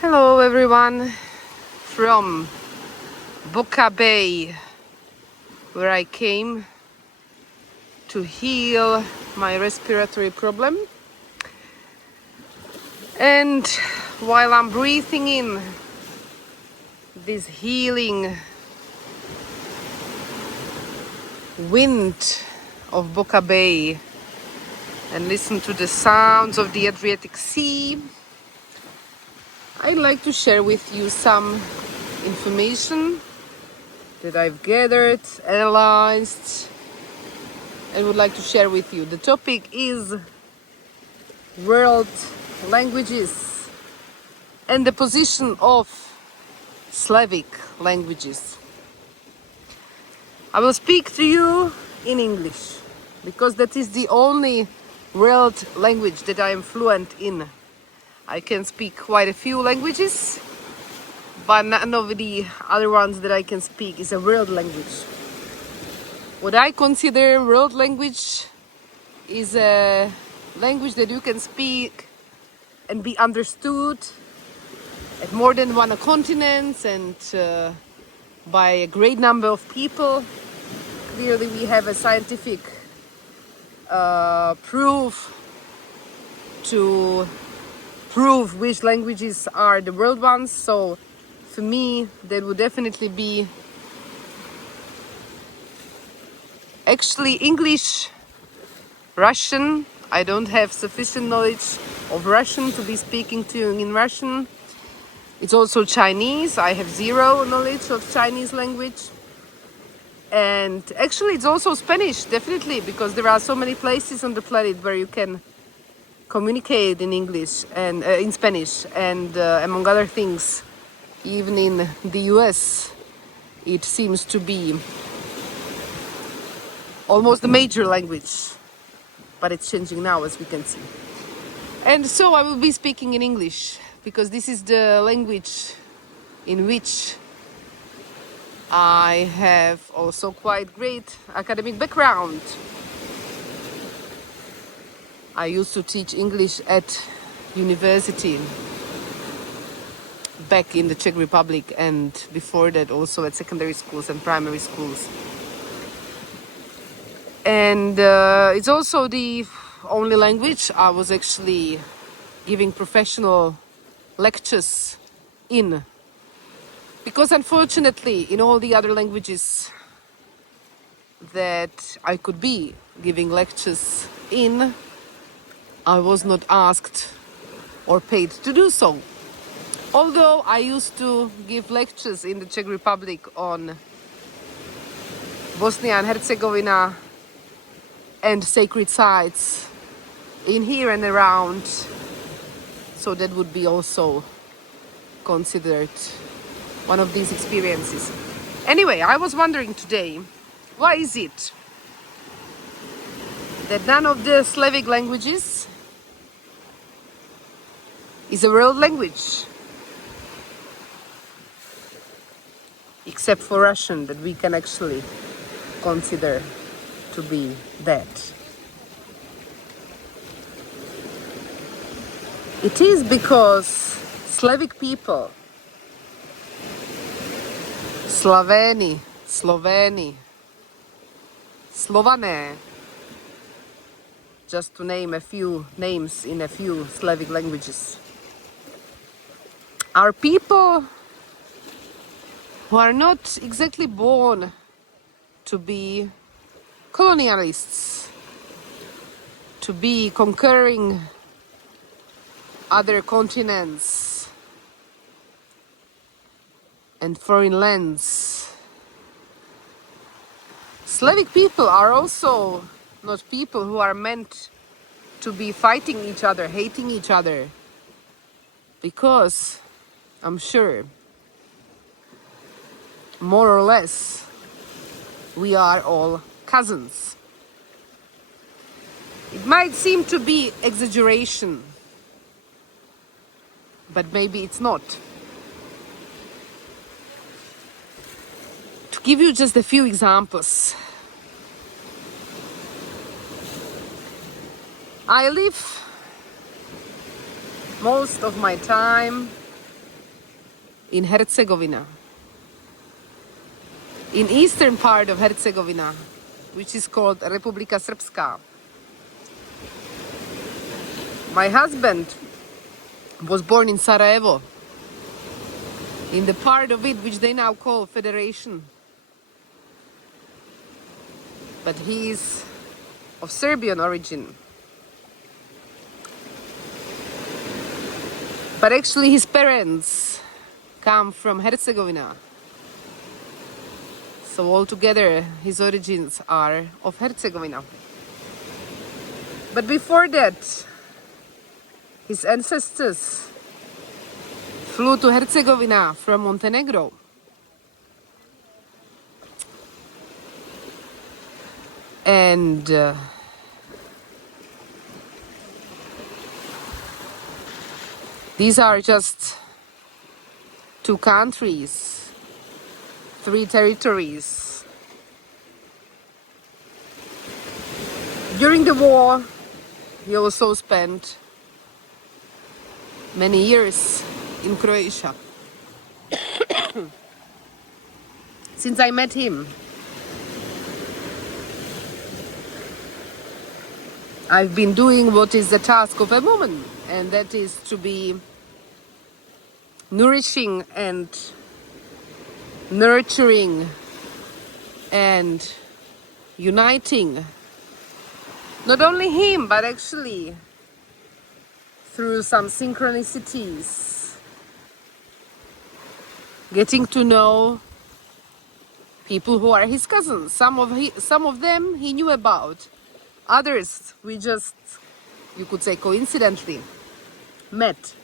Hello everyone from Boca Bay, where I came to heal my respiratory problem. And while I'm breathing in this healing wind of Boca Bay and listen to the sounds of the Adriatic Sea, I'd like to share with you some information that I've gathered, analyzed, and would like to share with you. The topic is world languages and the position of Slavic languages. I will speak to you in English because that is the only world language that I am fluent in. I can speak quite a few languages, but none of the other ones that I can speak is a world language. What I consider world language is a language that you can speak and be understood at more than one continent and by a great number of people. Clearly we have a scientific proof to prove which languages are the world ones. So for me that would definitely be actually English, Russian. I don't have sufficient knowledge of Russian to be speaking to you in Russian. It's also Chinese. I have zero knowledge of Chinese language. And actually it's also Spanish, definitely, because there are so many places on the planet where you can communicate in English and in Spanish, and among other things, even in the US, it seems to be almost the major language, but it's changing now, as we can see. And so I will be speaking in English because this is the language in which I have also quite great academic background. I used to teach English at university back in the Czech Republic, and before that also at secondary schools and primary schools. And it's also the only language I was actually giving professional lectures in. Because unfortunately, in all the other languages that I could be giving lectures in, I was not asked or paid to do so. Although I used to give lectures in the Czech Republic on Bosnia and Herzegovina and sacred sites in here and around, so that would be also considered one of these experiences. Anyway, I was wondering today, why is it that none of the Slavic languages is a world language, except for Russian, that we can actually consider to be that? It is because Slavic people, Sloveni, Slované, just to name a few names in a few Slavic languages, are people who are not exactly born to be colonialists, to be conquering other continents and foreign lands. Slavic people are also not people who are meant to be fighting each other, hating each other, because I'm sure, more or less, we are all cousins. It might seem to be exaggeration, but maybe it's not. To give you just a few examples, I live most of my time in Herzegovina, in eastern part of Herzegovina, which is called Republika Srpska. My husband was born in Sarajevo, in the part of it which they now call Federation. But he is of Serbian origin. But actually his parents come from Herzegovina. So altogether his origins are of Herzegovina. But before that, his ancestors flew to Herzegovina from Montenegro. And these are just two countries, three territories. During the war, he also spent many years in Croatia. Since I met him, I've been doing what is the task of a woman, and that is to be nourishing and nurturing and uniting not only him, but actually through some synchronicities, getting to know people who are his cousins. Some of them he knew about. Others we just, you could say, coincidentally met.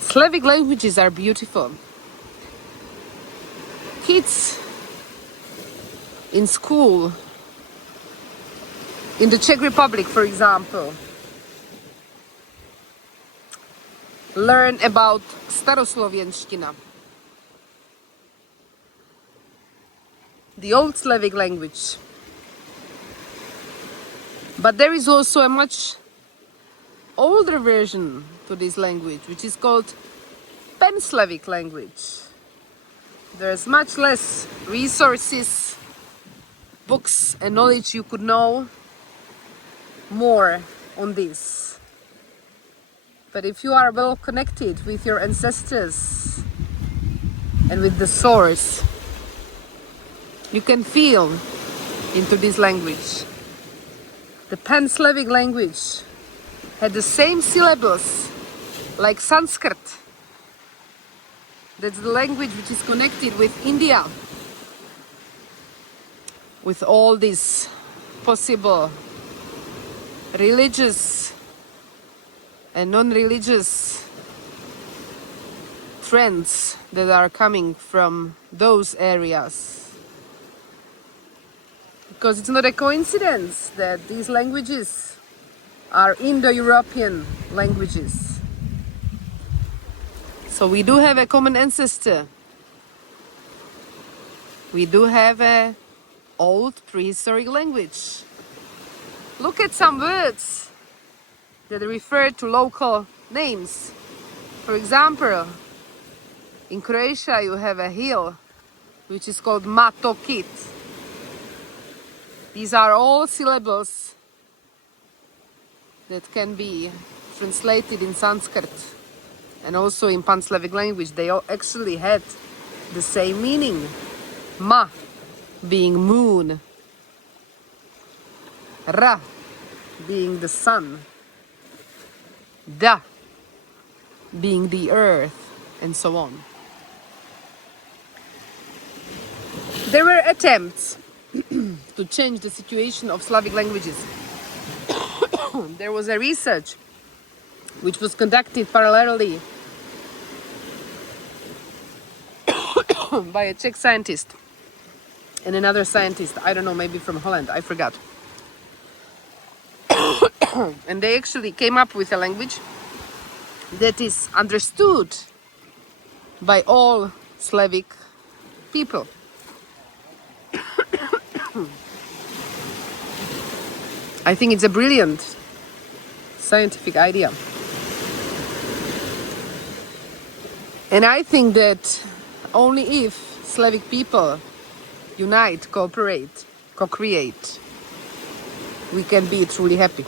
Slavic languages are beautiful. Kids in school, in the Czech Republic, for example, learn about Staroslovenština, the old Slavic language. But there is also a much older version to this language, which is called Pan-Slavic language. There's much less resources, books and knowledge you could know more on this. But if you are well connected with your ancestors and with the source, you can feel into this language. The Pan-Slavic language had the same syllables like Sanskrit. That's the language which is connected with India, with all these possible religious and non-religious trends that are coming from those areas. Because it's not a coincidence that these languages are Indo-European languages. So we do have a common ancestor. We do have an old prehistoric language. Look at some words that refer to local names. For example, in Croatia you have a hill which is called Matokit. These are all syllables that can be translated in Sanskrit and also in Pan-Slavic language. They all actually had the same meaning. Ma being moon, Ra being the sun, Da being the earth, and so on. There were attempts to change the situation of Slavic languages. There was a research which was conducted parallelly by a Czech scientist and another scientist, I don't know, maybe from Holland, I forgot. And they actually came up with a language that is understood by all Slavic people. I think it's a brilliant scientific idea. And I think that only if Slavic people unite, cooperate, co-create, we can be truly happy.